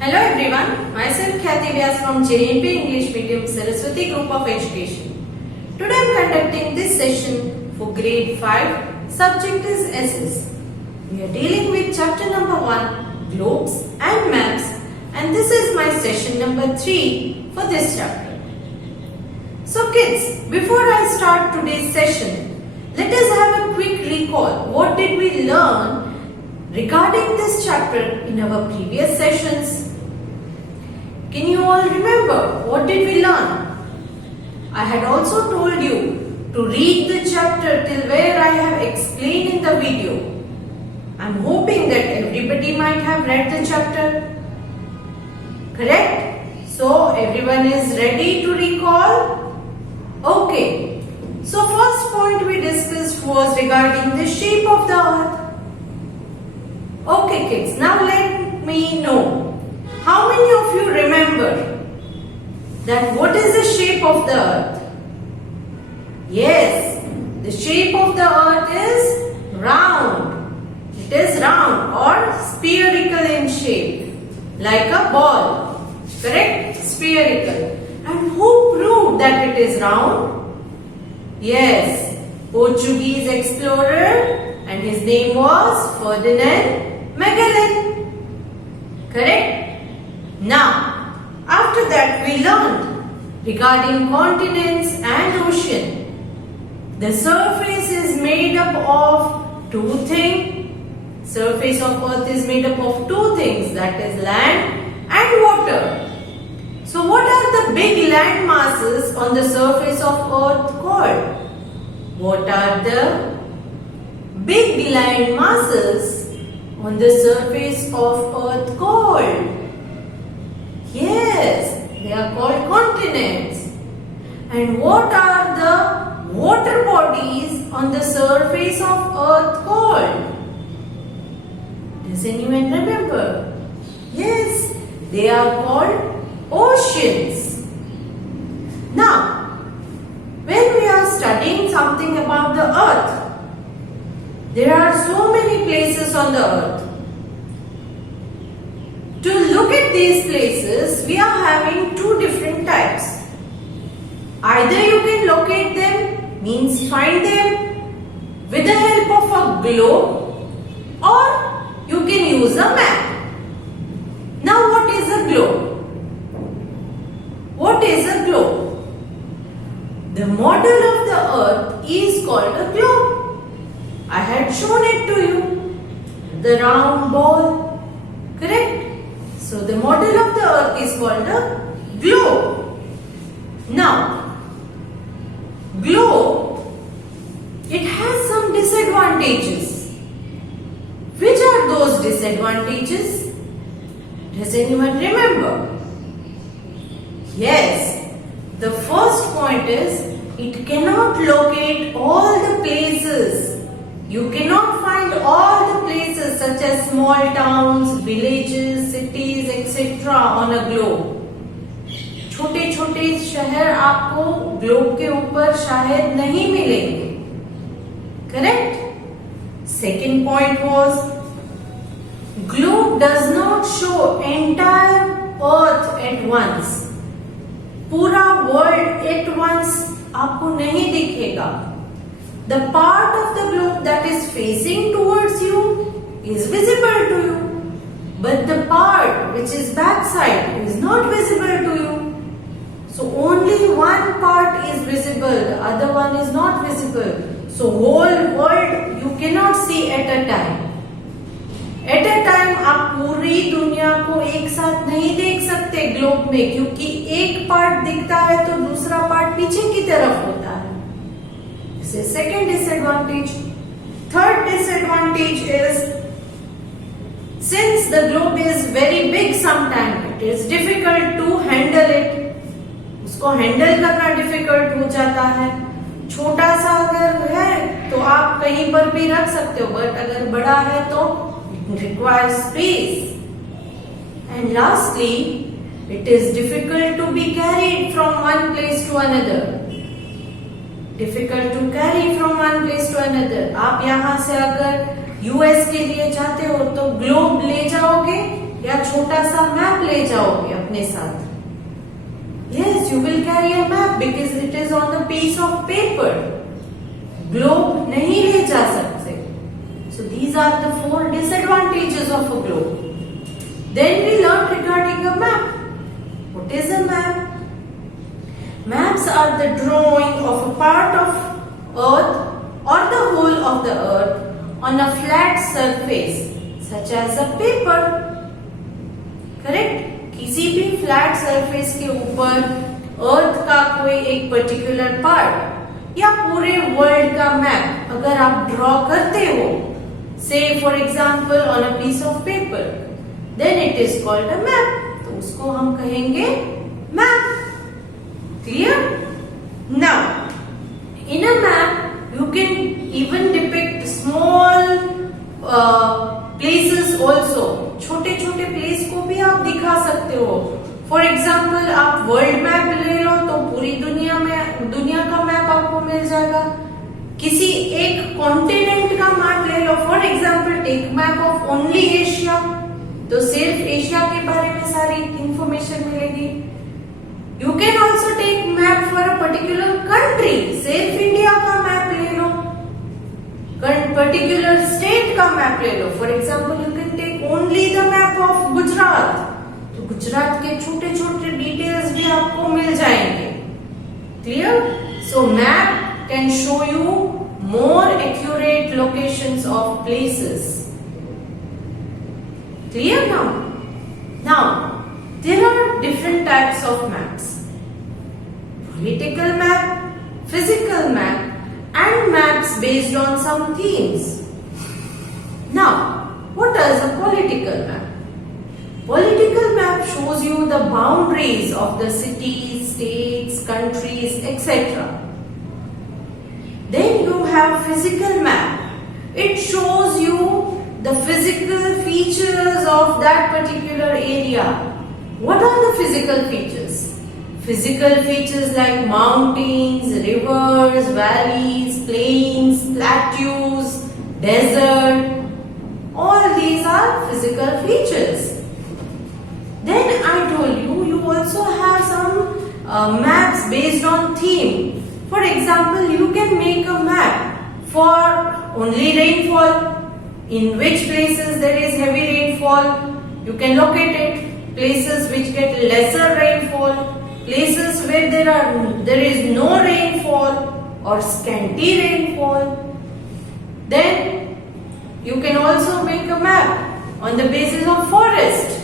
Hello everyone, myself Khyati Vyas from JNP English Medium Saraswati Group of Education. Today I am conducting this session for grade 5, subject is SS. We are dealing with chapter number 1, globes and maps, and this is my session number 3 for this chapter. So kids, before I start today's session, let us have a quick recall. What did we learn regarding this chapter in our previous sessions? Can you all remember what did we learn? I had also told you to read the chapter till where I have explained in the video. I am hoping that everybody might have read the chapter. Correct? So everyone is ready to recall? Okay. So first point we discussed was regarding the shape of the earth. Okay kids, now let me know. How many of you remember that what is the shape of the earth? Yes, the shape of the earth is round. It is round or spherical in shape, like a ball. Correct? Spherical. And who proved that it is round? Yes, Portuguese explorer, and his name was Ferdinand Magellan. Correct? Now, after that we learned regarding continents and ocean. The surface is made up of two things. Surface of earth is made up of two things, that is land and water. So what are the big land masses on the surface of earth called? What are the big land masses on the surface of earth called? Yes, they are called continents. And what are the water bodies on the surface of earth called? Does anyone remember? Yes, they are called oceans. Now, when we are studying something about the earth, there are so many places on the earth. To look at these places, we are having two different types. Either you can locate them, means find them with the help of a globe, or you can use a map. Now what is a globe? What is a globe? The model of the earth is called a globe. I had shown it to you. The round ball. Correct? So the model of the earth is called a globe. Now, globe, it has some disadvantages. Which are those disadvantages? Does anyone remember? Yes, the first point is it cannot locate all the places. You cannot find all the places such as small towns, villages, cities, etc. on a globe. छोटे छोटे शहर आपको globe के ऊपर शायद नहीं मिलेंगे. Correct? Second point was globe does not show entire earth at once. पूरा world at once आपको नहीं दिखेगा. The part of the globe that is facing towards you is visible to you, but the part which is backside is not visible to you. So only one part is visible, the other one is not visible. So whole world you cannot see at a time. At a time आप पूरी दुनिया को एक साथ नहीं देख सकते globe में, क्योंकि एक पार्ट दिखता है तो दूसरा पार्ट पीछे की तरफ होता है. This is second disadvantage. Third disadvantage is since the globe is very big sometimes it is difficult to handle it. उसको handle करना difficult हो जाता है. छोटा सा अगर है तो आप कहीं पर भी रख सकते हो, but अगर बड़ा है तो it requires space. And lastly, it is difficult to be carried from one place to another. Difficult to carry from one place to another. आप यहाँ से अगर यूएस के लिए जाते हो तो ग्लोब ले जाओगे या छोटा सा मैप ले जाओगे अपने साथ? Yes, you will carry a map because it is on a piece of paper. Globe नहीं ले जा सकते. So these are the 4 disadvantages of a globe. Then we learned regarding a map. What is a map? Maps are the drawing of a part of earth or the whole of the earth on a flat surface such as a paper. Correct? किसी भी flat surface के ऊपर अर्थ का कोई एक particular part या पूरे world का मैप अगर आप ड्रॉ करते हो, say for example on a piece of paper, then it is called a map. तो उसको हम कहेंगे map. Clear? Now in a map you can even depict small places also. छोटे छोटे प्लेस को भी आप दिखा सकते हो. फॉर एग्जाम्पल आप वर्ल्ड मैप ले लो तो पूरी दुनिया का मैप आपको मिल जाएगा. किसी एक कॉन्टिनेंट का मैप ले लो, for example take map of only Asia, तो सिर्फ एशिया के बारे में सारी इंफॉर्मेशन मिलेगी. You can also take map for a particular country. सिर्फ इंडिया का मैप ले लो, पर्टिकुलर स्टेट का मैप ले लो. For example you can take only the map of Gujarat, तो गुजरात के छोटे छोटे डिटेल्स भी आपको मिल जाएंगे. Clear? So map can show you more accurate locations of places. Clear? Now there are different types of maps: political map, physical map, and maps based on some themes. Now, what is a political map? Political map shows you the boundaries of the cities, states, countries, etc. Then you have physical map. It shows you the physical features of that particular area. What are the physical features? Physical features like mountains, rivers, valleys, plains, plateaus, desert. All these are physical features. Then I told you, you also have some maps based on theme. For example, you can make a map for only rainfall. In which places there is heavy rainfall, you can locate it. Places which get lesser rainfall, places where there is no rainfall or scanty rainfall. Then you can also make a map on the basis of forest.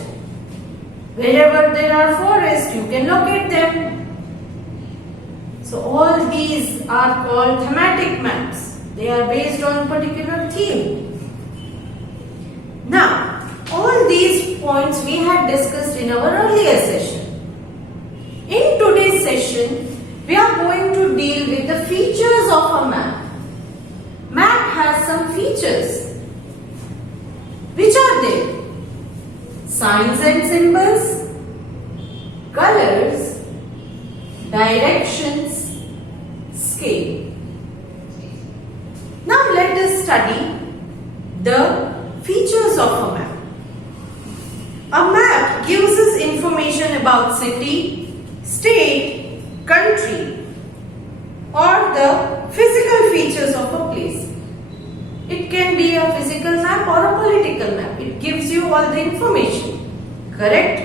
Wherever there are forests, you can locate them. So all these are called thematic maps. They are based on a particular theme. Now, all these points we had discussed in our earlier session. In today's session, we are going to deal with the features of a map. Map has some features. Which are they? Signs and symbols, colors, directions, scale. Now let us study the features of a map. A map gives us information about city, state, country, or the physical features of a place. It can be a physical map or a political map. It gives you all the information. Correct?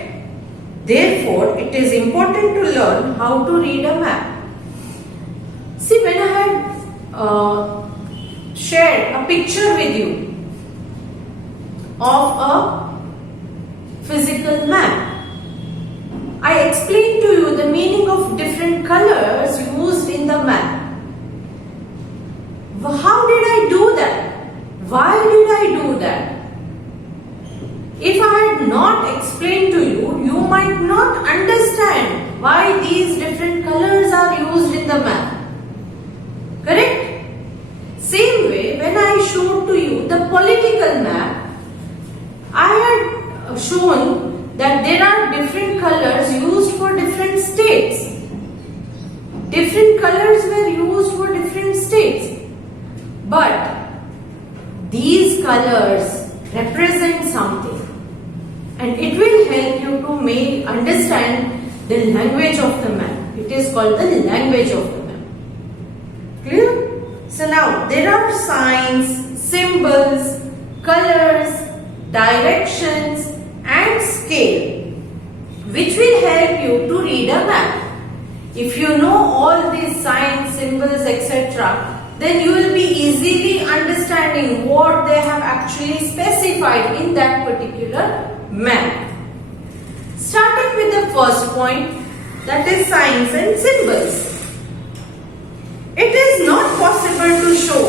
Therefore, it is important to learn how to read a map. See, when I had shared a picture with you of a physical map, I explained to you the meaning of different colors used in the map. How did I do that? Why did I do that? If I had not explained to you, you might not understand why these different colors are used in the map. Correct? Same way, when I showed to you the political map, I had shown that there are different colors used for different states. Different colors were used for different states. But these colors represent something. and it will help you to make understand the language of the map. It is called the language of the map. Clear? So now there are signs, symbols, colors, directions and scale which will help you to read a map. If you know all these signs, symbols, etc., then you will be easily understanding what they have actually specified in that particular map. Starting with the first point, that is signs and symbols. It is not possible to show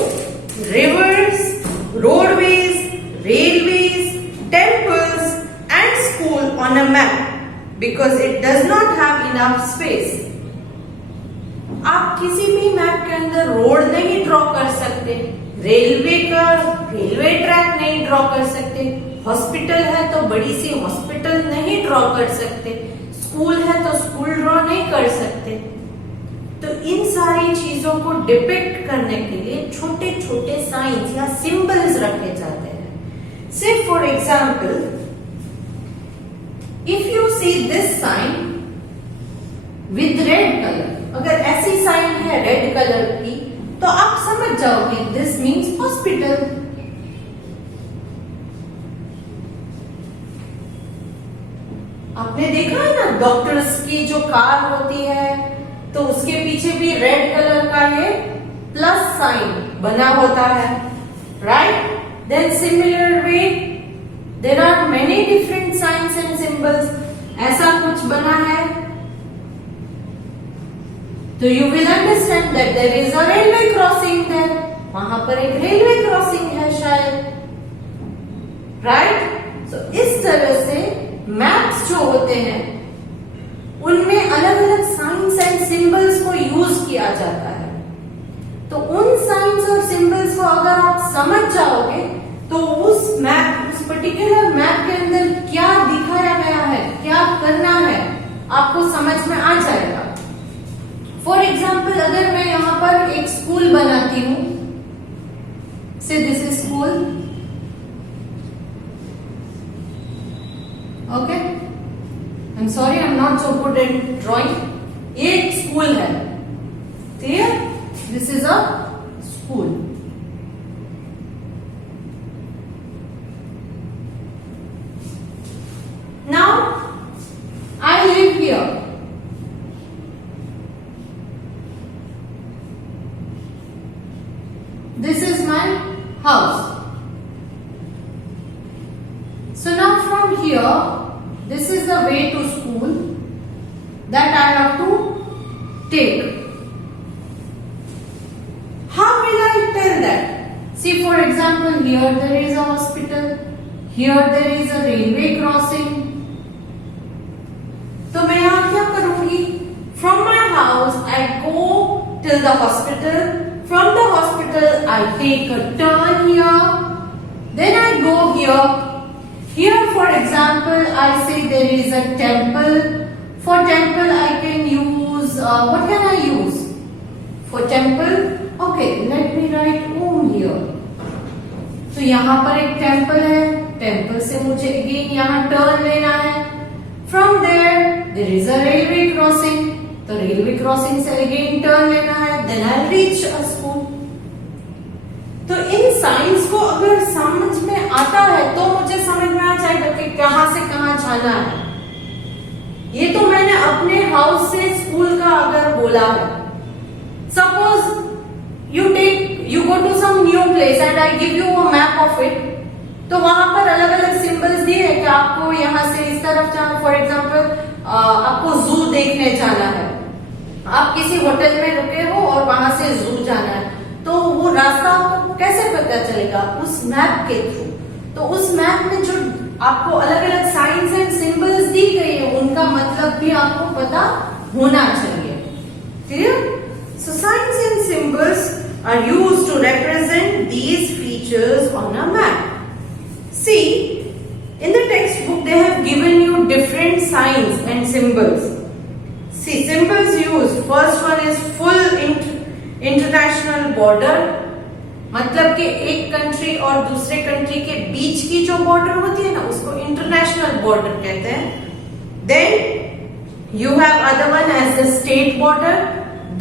rivers, roadways, railways, temples and school on a map because it does not have enough space. आप किसी भी map के अंदर road नहीं draw कर सकते, railway track नहीं draw कर सकते, हॉस्पिटल है तो बड़ी सी हॉस्पिटल नहीं ड्रॉ कर सकते, स्कूल है तो स्कूल ड्रॉ नहीं कर सकते। तो इन सारी चीजों को डिपिक्ट करने के लिए छोटे छोटे साइंस या सिंबल्स रखे जाते हैं। Say for example, if you see this sign with red colour, अगर ऐसी साइन है रेड कलर की तो आप समझ जाओगे दिस मीन्स हॉस्पिटल। आपने देखा है ना डॉक्टर्स की जो कार होती है तो उसके पीछे भी रेड कलर का ये प्लस साइन बना होता है, right? Then similar way there are many different signs and symbols. ऐसा कुछ बना है तो you will understand that there is a railway crossing there. वहां पर एक रेलवे क्रॉसिंग है शायद, राइट? तो इस तरह से मैप्स जो होते हैं उनमें अलग अलग साइंस एंड सिंबल्स को यूज किया जाता है। तो उन साइंस और सिंबल्स को अगर आप समझ जाओगे तो उस पर्टिकुलर मैप के अंदर क्या दिखाया गया है, क्या करना है, आपको समझ में आ जाएगा। फॉर एग्जाम्पल, अगर मैं यहाँ पर एक स्कूल बनाती हूं, से this is school, okay, I am sorry I am not so good in drawing. ये एक स्कूल है, clear? This is a school. Now I live here. This is my house. So now from here, this is the way to school that I have to take. How will I tell that? See, for example, here there is a hospital, here there is a railway crossing. तो मैं यहाँ क्या करूँगी? From my house, I go till the hospital. From the hospital, I take a turn here. Then I go here. Here, for example, I say there is a temple. For temple, I can use, what can I use? For temple, okay, let me write home here. तो यहाँ पर एक temple है. Temple से मुझे again यहाँ turn लेना है. From there is a railway crossing. तो रेलवे क्रॉसिंग से अगेन टर्न लेना है, then I reach a school. तो इन साइंस को अगर समझ में आता है तो मुझे समझ में आ जाएगा कि कहां से कहां जाना है। ये तो मैंने अपने हाउस से स्कूल का अगर बोला है। Suppose you go to some new place and I give you a map of it, तो वहां पर अलग अलग सिंबल्स दिए हैं कि आपको यहाँ से इस तरफ जाना। फॉर एग्जाम्पल, आपको जू देखने जाना है, आप किसी होटल में रुके हो और वहां से जू जाना है, तो वो रास्ता आपको कैसे पता चलेगा? उस मैप के थ्रू। तो उस मैप में जो आपको अलग अलग साइंस एंड सिंबल्स दी गई है उनका मतलब भी आपको पता होना चाहिए। Clear? So signs and symbols are used to represent these features on a map. See, in the textbook they have given you different signs and symbols. See, symbols used. First one is full international border. मतलब कि एक country और दूसरे country के बीच की जो border होती है ना, उसको इंटरनेशनल बॉर्डर कहते हैं। Then you have other one as the state border.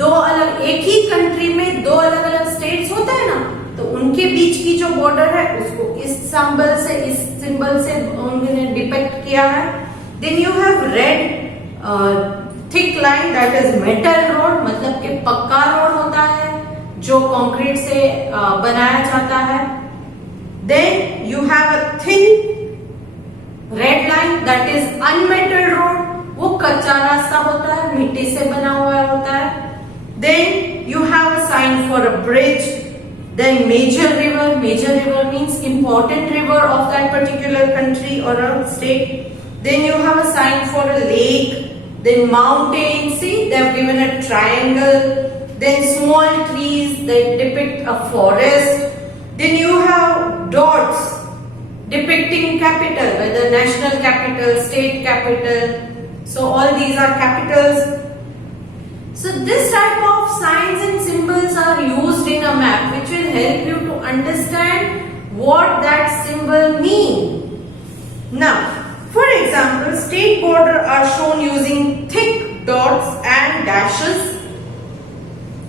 दो अलग, एक ही कंट्री में दो अलग अलग स्टेट्स होते हैं ना, तो उनके बीच की जो बॉर्डर है उसको इस सिंबल से उन्होंने डिपिक्ट किया है। Then you have red thick line, that is metal road, मतलब कि पक्का रोड होता है जो कंक्रीट से बनाया जाता है। Then you have a thin red line, that is unmetalled road, वो कच्चा रास्ता होता है, मिट्टी से बना हुआ होता है। Then you have a sign for a bridge. Then major river means important river of that particular country or a state. Then you have a sign for a lake. Then mountain, see they have given a triangle. Then small trees that depict a forest. Then you have dots depicting capital, whether national capital, state capital. So all these are capitals. So this type of signs and symbols are used in a map, which will help you to understand what that symbol mean. Now, for example, state border are shown using thick dots and dashes.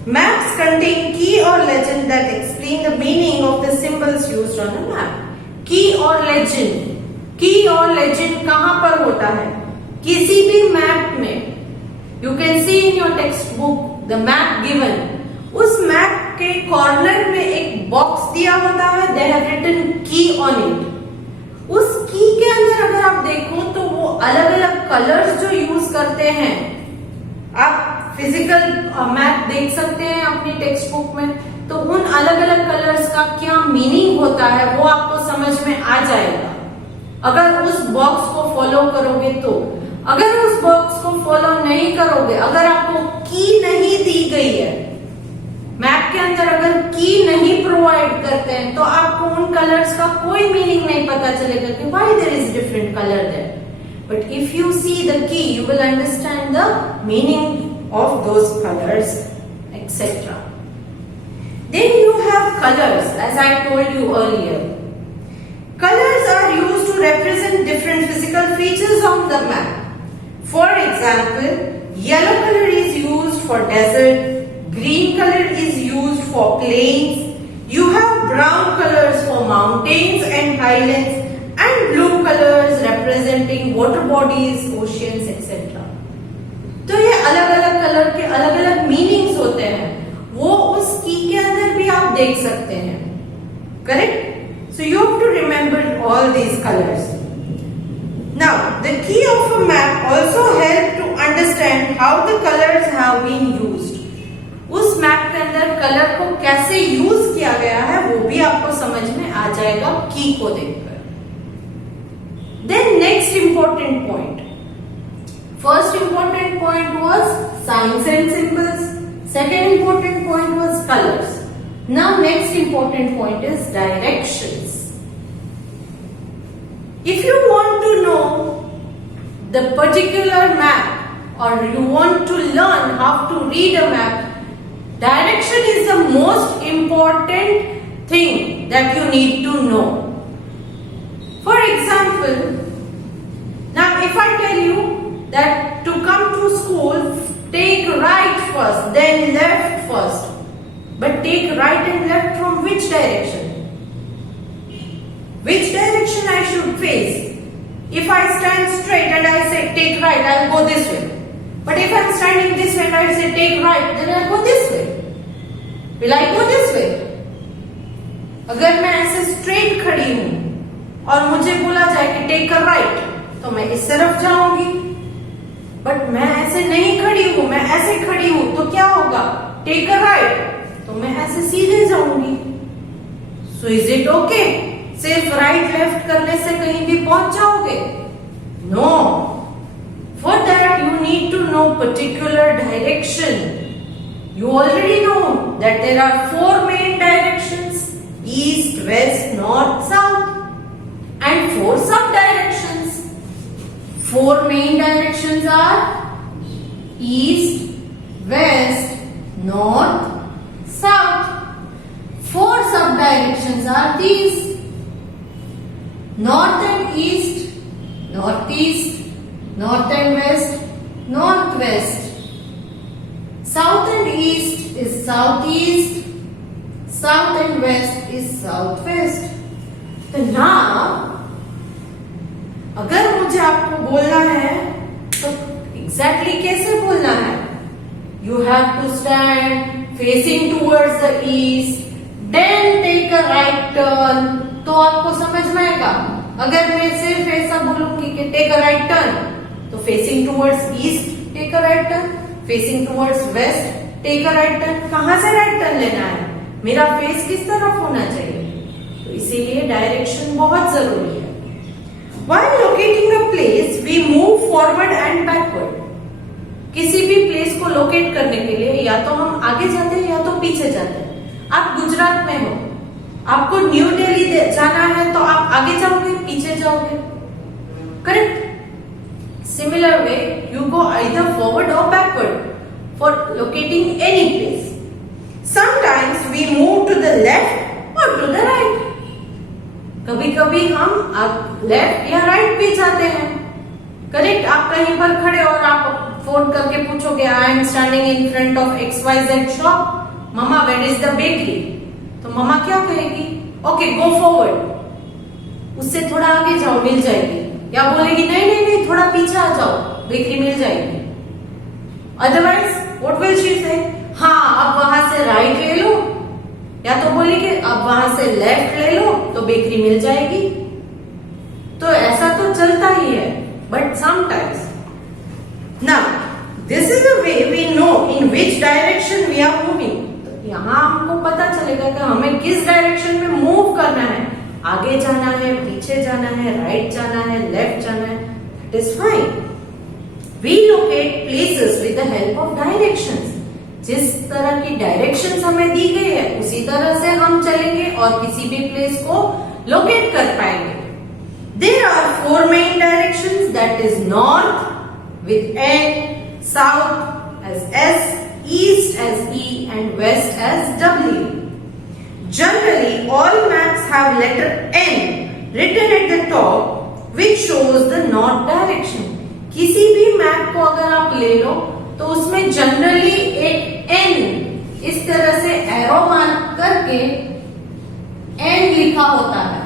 Maps contain key or legend that explain the meaning of the symbols used on a map. Key और legend, key और legend कहाँ पर होता है? किसी भी map में You can see in your textbook the map given. उस मैप के कॉर्नर में एक बॉक्स दिया होता है, they have written key on it. उस की के अंदर अगर आप देखो तो वो अलग अलग कलर्स जो यूज करते हैं, आप फिजिकल मैप देख सकते हैं अपनी टेक्स्ट बुक में, तो उन अलग अलग कलर्स का क्या मीनिंग होता है वो आपको समझ में आ जाएगा अगर उस बॉक्स को फॉलो करोगे तो। अगर उस बॉक्स को फॉलो नहीं करोगे, अगर आपको की नहीं दी गई है मैप के अंदर, अगर की नहीं प्रोवाइड करते हैं तो आपको उन कलर्स का कोई मीनिंग नहीं पता चलेगा कि why there is different colour there. But if you see the key you will understand the meaning of those colours etcetera. Then you have colours, as I told you earlier. Colors are used to represent different physical features on the map. For example, yellow color is used for desert, green color is used for plains, you have brown colors for mountains and highlands, and blue colors representing water bodies, oceans, etc. तो ये अलग अलग colour के अलग अलग meanings होते हैं, वो उस की के अंदर भी आप देख सकते हैं, correct? So you have to remember all these colors. Now, the key of a map also help to understand how the colors have been used. उस मैप के अंदर कलर को कैसे यूज किया गया है वो भी आपको समझ में आ जाएगा की को देखकर। Then next important point. First important point was signs and symbols. Second important point was colors. Now next important point is directions. If you want to know the particular map or you want to learn how to read a map, direction is the most important thing that you need to know. For example, now if I tell you that to come to school, take right first, then left first. But take right and left from which direction? Which direction I should face? If I stand straight and I say take right, I'll go this way. But if I'm standing this way and I say take right, then I'll go this way. Will I go this way? अगर मैं ऐसे straight खड़ी हूं और मुझे बोला जाए कि take a right, तो मैं इस तरफ जाऊंगी। बट मैं ऐसे नहीं खड़ी हूं, मैं ऐसे खड़ी हूं, तो क्या होगा? Take a right, तो मैं ऐसे सीधे जाऊंगी। So is it okay? सिर्फ राइट लेफ्ट करने से कहीं भी पहुंच जाओगे? No. For that you need to know particular direction. You already know that there are 4 main directions: east, west, north, south, and 4 sub-directions. 4 main directions are east, west, north, south. 4 sub directions are these: north and east, northeast, north and west, northwest. South and east is southeast, south and west is southwest. तो now अगर मुझे आपको बोलना है तो exactly कैसे बोलना है? You have to stand facing towards the east, then take a right turn. तो आपको समझ में आएगा। अगर मैं सिर्फ ऐसा बोलूंगी कि टेक अ राइट टर्न, तो facing towards east take a right turn, facing towards west take a right turn. कहां से राइट टर्न लेना है? मेरा फेस किस तरफ होना चाहिए? तो इसीलिए डायरेक्शन बहुत जरूरी है। While locating a place, we move forward and backward. किसी भी प्लेस को लोकेट करने के लिए या तो हम आगे जाते हैं या तो पीछे जाते हैं। आप गुजरात में हो, आपको न्यू दिल्ली जाना है तो आप आगे जाओगे, पीछे जाओगे, correct? Similar way you go either forward or backward for locating any place. Sometimes we move to the left or to the right. कभी कभी हम लेफ्ट या राइट भी जाते हैं, करेक्ट? आप कहीं पर खड़े और आप फोन करके पूछोगे, I am standing in front of XYZ shop, mama where is the bakery? तो ममा क्या कहेगी? ओके गो फॉरवर्ड, उससे थोड़ा आगे जाओ मिल जाएगी। या बोलेगी नहीं नहीं नहीं थोड़ा पीछे आ जाओ, बेकरी मिल जाएगी। अदरवाइज व्हाट विल शी से? हाँ अब वहां से राइट ले लो, या तो बोलेगी अब वहां से लेफ्ट ले लो तो बेकरी मिल जाएगी। तो ऐसा तो चलता ही है, but sometimes. Now, this is the way we know in which direction we are moving. तो यहाँ हमको पता चलेगा कि हमें किस डायरेक्शन में मूव करना है। आगे जाना है, पीछे जाना है, राइट जाना है, लेफ्ट जाना है, that is fine. We locate places with the help of directions. जिस तरह की डायरेक्शंस हमें दी गई है उसी तरह से हम चलेंगे और किसी भी प्लेस को लोकेट कर पाएंगे। There are 4 main directions, that is north with N, south as S, east as E and west as W. Generally, all maps have letter N written at the top which shows the north direction. किसी भी map को अगर आप ले लो तो उसमें generally एक N इस तरह से एरो मार्क करके N लिखा होता है।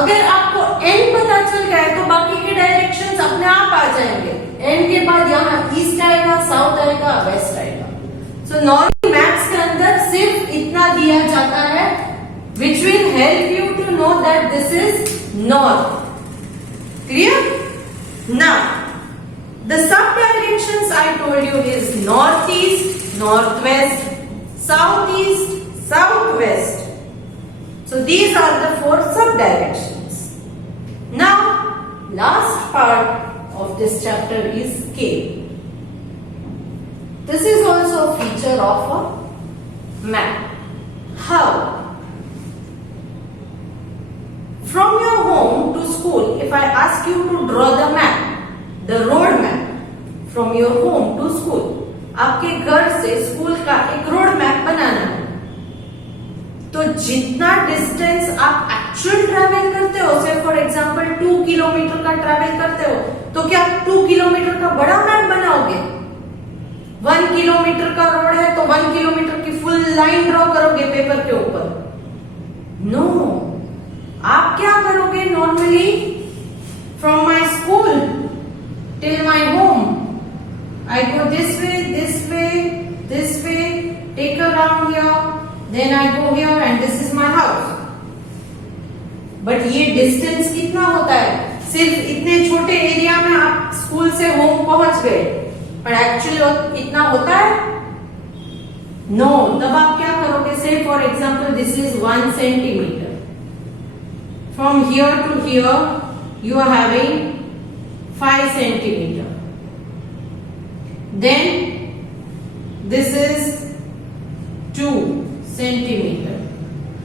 अगर आपको N पता चल गया है तो बाकी के डायरेक्शंस अपने आप आ जाएंगे। N के बाद यहाँ ईस्ट आएगा, साउथ आएगा, वेस्ट आएगा। सो नॉर्मल मैप्स के अंदर सिर्फ इतना दिया जाता है which will help you to know that this is north. Clear? Now, the sub directions I told you is northeast, northwest, southeast, southwest. So these are the 4 sub-directions. Now, last part of this chapter is scale. This is also a feature of a map. How? From your home to school, if I ask you to draw the map, the road map, from your home to school, आपके घर से school का एक road map बनाना है। तो जितना distance आप actual travel करते हो, से फॉर एग्जांपल 2 किलोमीटर का ट्रैवल करते हो, तो क्या 2 किलोमीटर का बड़ा मैप बनाओगे? 1 किलोमीटर का रोड है तो 1 किलोमीटर की फुल लाइन ड्रॉ करोगे पेपर के ऊपर? नो, आप क्या करोगे? Normally from my school till my home I go this way, this way, this way, take a round here, then I go here and this is my house. But ये distance कितना होता है? सिर्फ इतने छोटे एरिया में आप school से होम पहुंच गए, पर एक्चुअली इतना होता है? नो। तब आप क्या करोगे? Say for example this is 1 centimetre, from here to here you are having 5 centimetre, then this is 2 centimeter.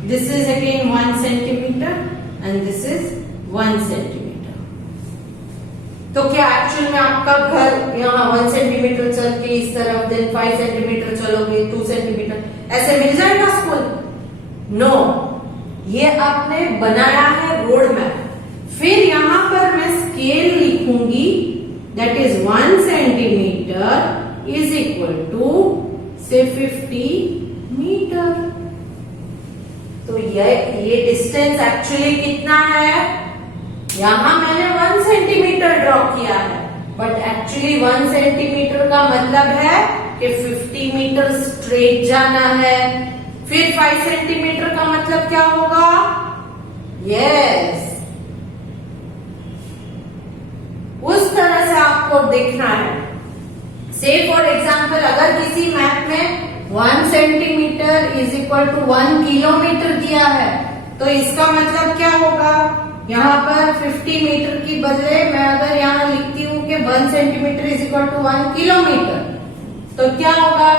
This is again 1 centimeter and this is 1 centimeter. तो क्या एक्चुअल में आपका घर यहाँ 1 सेंटीमीटर चल के इस तरफ, देन 5 सेंटीमीटर चलोगे, 2 सेंटीमीटर, ऐसे मिल जाएगा स्कूल? नो, ये आपने बनाया है रोड मैप। फिर यहां पर मैं स्केल लिखूंगी, that is 1 centimetre is equal to say 50 metre. तो ये डिस्टेंस एक्चुअली कितना है? यहां मैंने 1 सेंटीमीटर ड्रॉ किया है, बट एक्चुअली 1 सेंटीमीटर का मतलब है कि 50 मीटर स्ट्रेट जाना है। फिर 5 सेंटीमीटर का मतलब क्या होगा? यस, उस तरह से आपको देखना है। से फॉर एग्जाम्पल, अगर किसी मैप में 1 centimetre is equal to 1 kilometre दिया है, तो इसका मतलब क्या होगा? यहाँ पर 50 मीटर की बदले मैं अगर यहाँ लिखती हूँ कि 1 centimetre is equal to 1 kilometre, तो क्या होगा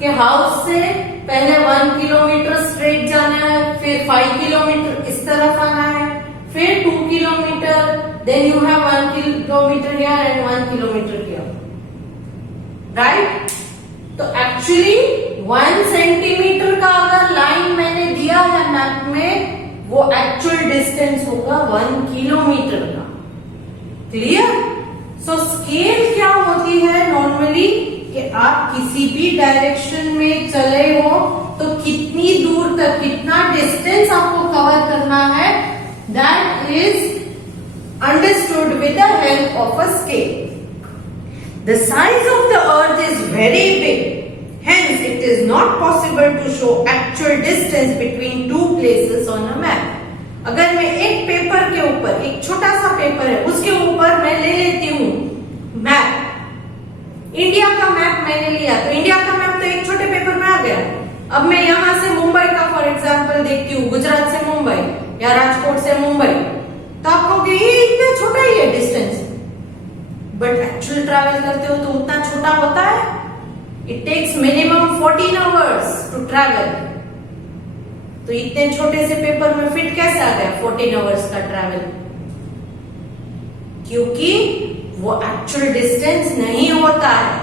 कि हाउस से पहले 1 किलोमीटर स्ट्रेट जाना है, फिर 5 किलोमीटर इस तरफ आना है, फिर 2 kilometre, then you have 1 kilometre here and 1 kilometre here, right? तो एक्चुअली 1 सेंटीमीटर का अगर लाइन मैंने दिया है मैप में, वो एक्चुअल डिस्टेंस होगा 1 किलोमीटर का। क्लियर? सो स्केल क्या होती है नॉर्मली कि आप किसी भी डायरेक्शन में चले हो तो कितनी दूर तक, कितना डिस्टेंस आपको कवर करना है, that is understood with the help of a scale. The size of the earth is very big, hence it is not possible to show actual distance between two places on a map. अगर मैं एक paper के ऊपर, एक छोटा सा paper है, उसके ऊपर मैं ले लेती हूँ मैप, इंडिया का मैप मैंने लिया, तो इंडिया का मैप तो एक छोटे पेपर में आ गया। अब मैं यहाँ से मुंबई का फॉर एग्जाम्पल देखती हूँ, गुजरात से मुंबई या राजकोट से मुंबई, तो आप कहोगे ये इतना छोटा ही है डिस्टेंस, बट एक्चुअल ट्रैवल करते हो तो उतना छोटा होता है। It takes minimum 14 hours to travel. तो इतने छोटे से पेपर में फिट कैसे आ गया 14 आवर्स का ट्रैवल? क्योंकि वो एक्चुअल डिस्टेंस नहीं होता है,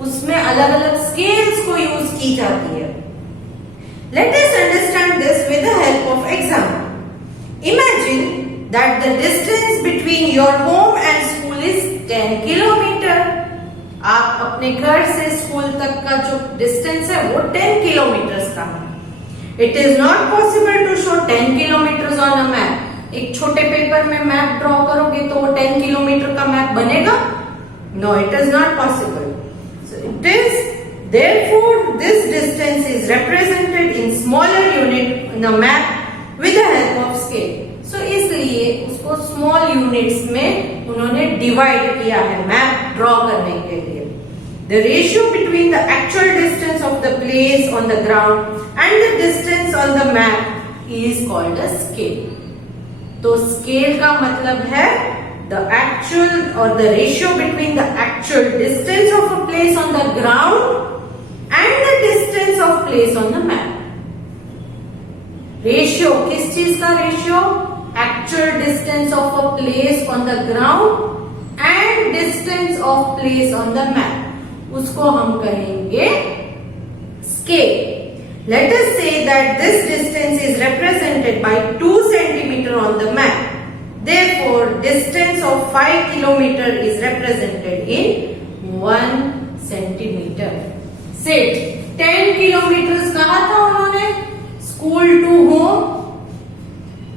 उसमें अलग अलग स्केल्स को यूज की जाती है। Let us understand this with the help of example. Imagine that the distance between your home and school is 10 kilometer. आप अपने घर से स्कूल तक का जो डिस्टेंस है वो 10 किलोमीटर का है। It is not possible to show 10 kilometers on a map. एक छोटे पेपर में मैप ड्रॉ करोगे तो वो 10 किलोमीटर का मैप बनेगा? No, it is not possible. So it is therefore this distance is represented in smaller unit in a map with the help of scale. So इसलिए उसको स्मॉल यूनिट्स में उन्होंने divide किया है मैप ड्रॉ करने के लिए। The ratio between the actual distance of the place on the ground and the distance on the map is called a scale. तो स्केल का मतलब है द एक्चुअल और the ratio between the actual distance of a place on the ground and the distance of place on the map. Ratio किस चीज का ratio? Actual distance of a place on the ground and distance of place on the map, उसको हम कहेंगे scale. Let us say that this distance is represented by 2 centimeter on the map. Therefore, distance of 5 kilometer is represented in 1 centimeter. Say 10 kilometers कहा था उन्होंने? School to home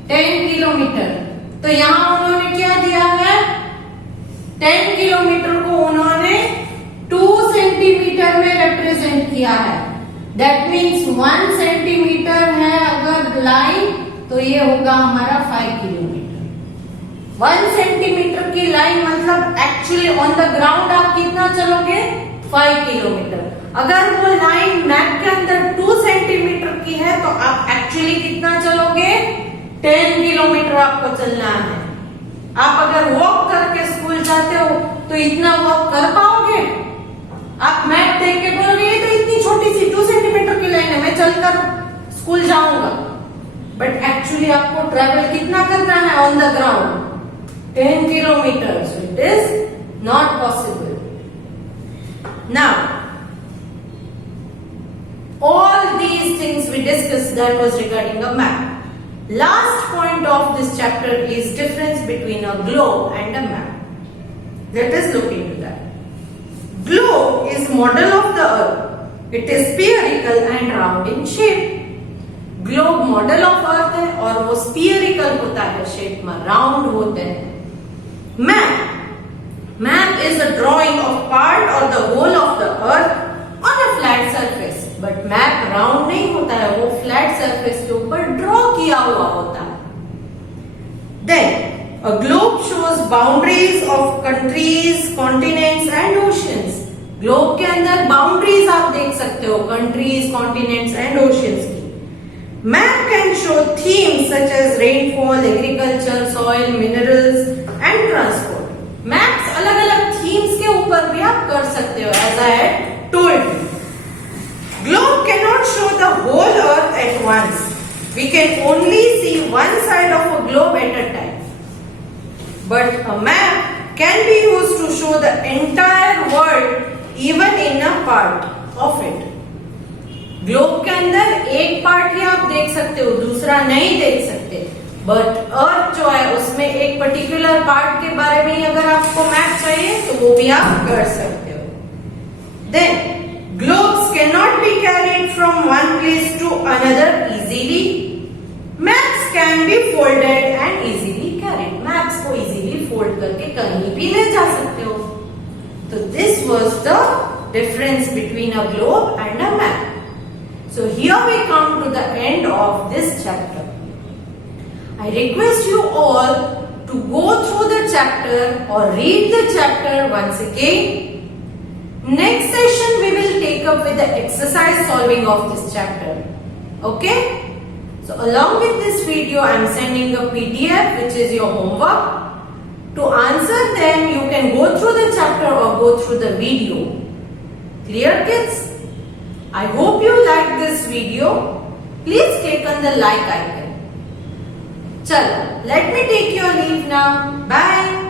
10 kilometre. तो यहां उन्होंने क्या दिया है? 10 किलोमीटर को उन्होंने 2 सेंटीमीटर में रिप्रेजेंट किया है। दैट मीन्स 1 सेंटीमीटर है अगर लाइन, तो ये होगा हमारा 5 किलोमीटर। 1 सेंटीमीटर की लाइन मतलब एक्चुअली ऑन द ग्राउंड आप कितना चलोगे? 5 किलोमीटर। अगर वो लाइन मैप के अंदर 2 सेंटीमीटर की है तो आप एक्चुअली कितना चलोगे? 10 किलोमीटर आपको चलना है। आप अगर वॉक करके स्कूल जाते हो तो इतना वॉक कर पाओगे? आप मैप देख के बोलोगे ये तो इतनी छोटी सी 2 सेंटीमीटर की लाइन है, मैं चलकर स्कूल जाऊंगा, बट एक्चुअली आपको ट्रेवल कितना करना है on the ground? 10 kilometre. So it is not possible. Now all these things we discussed, that was regarding a map. Last point of this chapter is difference between a globe and a map. Let us look into that. Globe is model of the earth. It is spherical and round in shape. Globe model of earth है और वो spherical होता है shape में, round होते हैं. Map is a drawing of part or the whole of the earth on a flat surface. But map round नहीं होता है, वो फ्लैट सरफेस के ऊपर ड्रॉ किया हुआ होता है. Then a globe shows boundaries of countries, continents and oceans. Globe के अंदर बाउंड्रीज आप देख सकते हो, कंट्रीज, कॉन्टिनेंट्स एंड ओशियंस की. Map can show themes such as rainfall, agriculture, soil, minerals and transport. Maps अलग-अलग themes के ऊपर भी आप कर सकते हो, as I had told you. Globe cannot show the whole earth at once. We can only see one side of a globe at a time. But a map can be used to show the entire world, even in a part of it. Globe के अंदर एक part ही आप देख सकते हो, दूसरा नहीं देख सकते. बट अर्थ जो है उसमें एक पर्टिकुलर पार्ट के बारे में ही अगर आपको मैप चाहिए तो वो भी आप कर सकते हो. Then globes can not be carried from one place to another easily. Maps can be folded and easily carried. Maps को इजीली फोल्ड करके कहीं भी ले जा सकते हो. तो this was the difference between a globe and a map. So here we come to the end of this chapter. I request you all to go through the chapter or read the chapter once again. Next session we will take up with the exercise solving of this chapter. Okay? So along with this video I am sending a PDF which is your homework. To answer them you can go through the chapter or go through the video. Clear kids? I hope you liked this video. Please click on the like icon. Chalo, let me take your leave now. Bye.